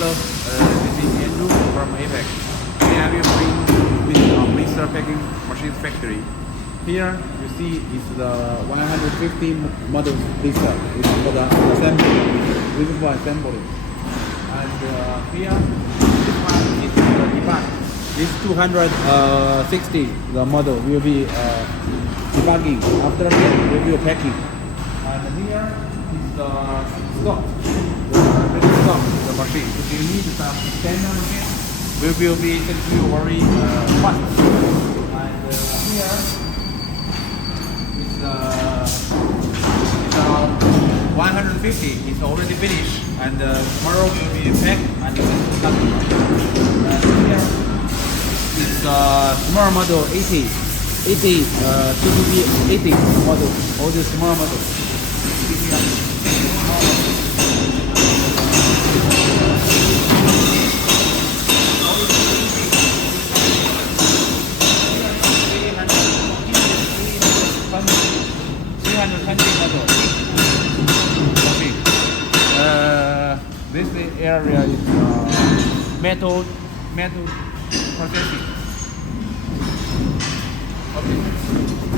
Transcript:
Hello, this is Andrew from Aipak. Today I will bring this blister packing machine factory. Here you see is the 150 model blister. It's for the assembly, waiting for assembly. And here this one is the debug. This 260 the model will be debugging. After that will be packing. And here is the stock. The machine. If you need some standard machine, we will be very fast. And here is it's around 150. It's already finished, and tomorrow will be packed and customer. And here is tomorrow model 80 TPP 80 model. All the small model. This area is metal processing. Okay.